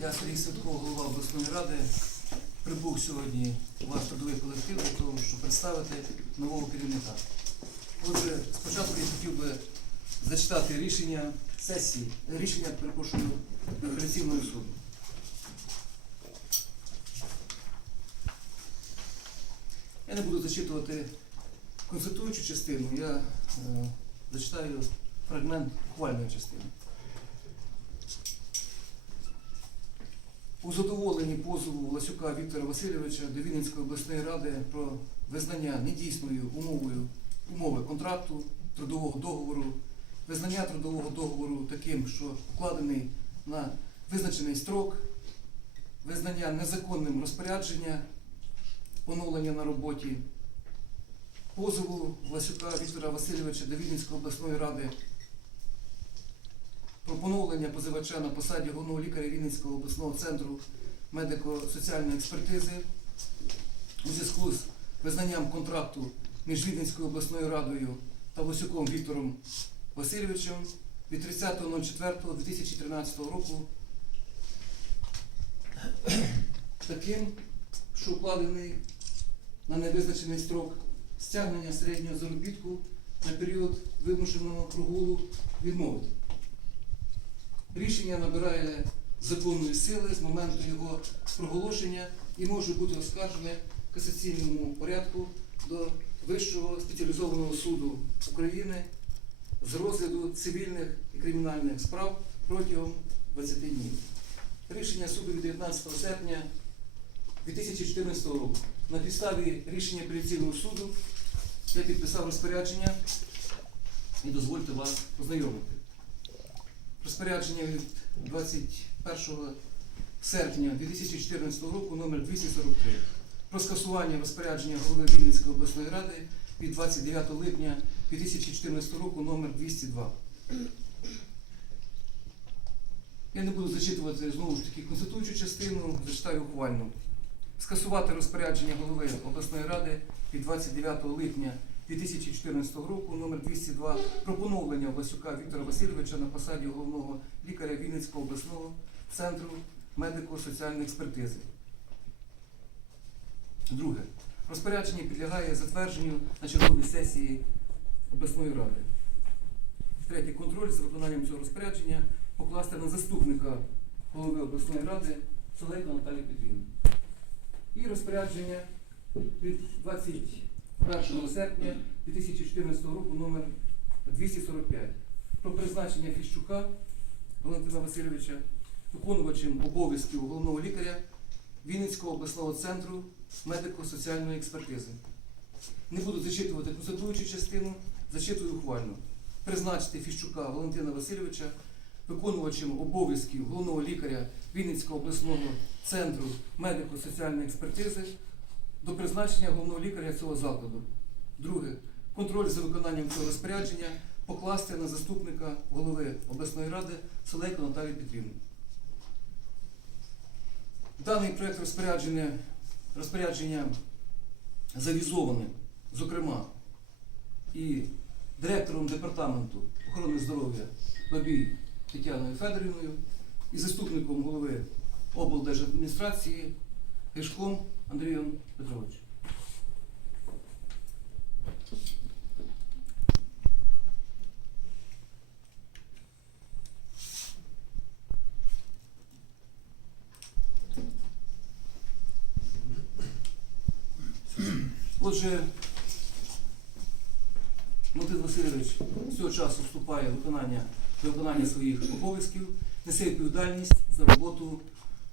Я Сергій Садко, голова обласної ради. Прибув сьогодні ваш трудовий колектив для того, щоб представити нового керівника. Отже, спочатку я хотів би зачитати рішення сесії, рішення, перепрошую, апеляційного суду. Я не буду зачитувати конституючу частину, я е, зачитаю фрагмент ухвальної частини. У задоволенні позову Ласюка Віктора Васильовича до Вінницької обласної ради про визнання недійсною умовою умови контракту, трудового договору, визнання трудового договору таким, що укладений на визначений строк, визнання незаконним розпорядження, поновлення на роботі, позову Ласюка Віктора Васильовича до Вінницької обласної ради про поновлення позивача на посаді головного лікаря Вінницького обласного центру медико-соціальної експертизи у зв'язку з визнанням контракту між Віденською обласною радою та Лосюком Віктором Васильовичем від 30.04.2013 року таким, що укладений на невизначений строк стягнення середнього заробітку на період вимушеного прогулу відмовити. Рішення набирає законної сили з моменту його проголошення і може бути оскаржене в касаційному порядку до Вищого спеціалізованого суду України з розгляду цивільних і кримінальних справ протягом 20 днів. Рішення суду від 19 серпня 2014 року. На підставі рішення апеляційного суду я підписав розпорядження і дозвольте вас познайомити розпорядження від 21 серпня 2014 року номер 243 про скасування розпорядження голови Вінницької обласної ради від 29 липня 2014 року номер 202. Я не буду зачитувати знову ж таки конституючу частину, зачитаю ухвальну. Скасувати розпорядження голови обласної ради від 29 липня 2014 року номер 202 про поновлення Власюка Віктора Васильовича на посаді головного лікаря Вінницького обласного центру медико-соціальної експертизи. Друге. Розпорядження підлягає затвердженню на черговій сесії обласної ради. Третє. Контроль за виконанням цього розпорядження покласти на заступника голови обласної ради Солейко Наталію Петрівну. І розпорядження від 21 серпня 2014 року номер 245 про призначення Фіщука Валентина Васильовича виконувачем обов'язків головного лікаря Вінницького обласного центру медико-соціальної експертизи. Не буду зачитувати конституючу частину, зачитую ухвально. Призначити Фіщука Валентина Васильовича виконувачем обов'язків головного лікаря Вінницького обласного центру медико-соціальної експертизи до призначення головного лікаря цього закладу. Друге. Контроль за виконанням цього розпорядження покласти на заступника голови обласної ради Солейко Наталію Петрівну. Даний проєкт розпорядження, розпорядження завізований, зокрема, і директором департаменту охорони здоров'я Бабій Тетяною Федорівною і заступником голови облдержадміністрації Гишком Андрієм Петровичем. Отже, Микита Васильович з цього часу вступає в виконання, виконання своїх обов'язків, несе відповідальність за роботу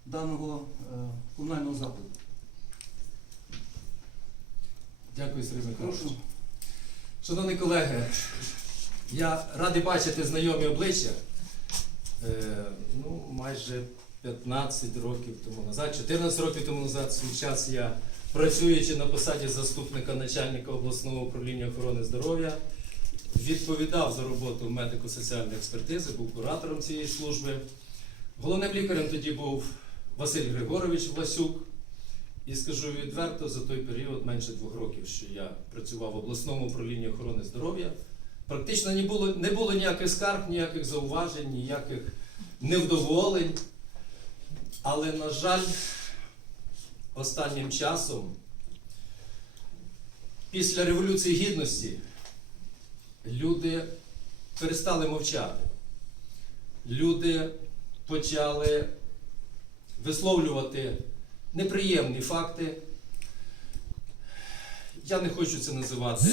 даного е, комунального закладу. Дякую, Сергій Михайлович. Шановні колеги, я радий бачити знайомі обличчя. Е, ну, майже 15 років тому назад, 14 років тому назад, свій час я, працюючи на посаді заступника начальника обласного управління охорони здоров'я, відповідав за роботу медико-соціальної експертизи, був куратором цієї служби. Головним лікарем тоді був Василь Григорович Власюк. І скажу відверто, за той період, менше двох років, що я працював в обласному управлінні охорони здоров'я, практично не було, не було ніяких скарг, ніяких зауважень, ніяких невдоволень. Але, на жаль, останнім часом, після Революції Гідності, люди перестали мовчати. Люди почали висловлювати неприємні факти. Я не хочу це називати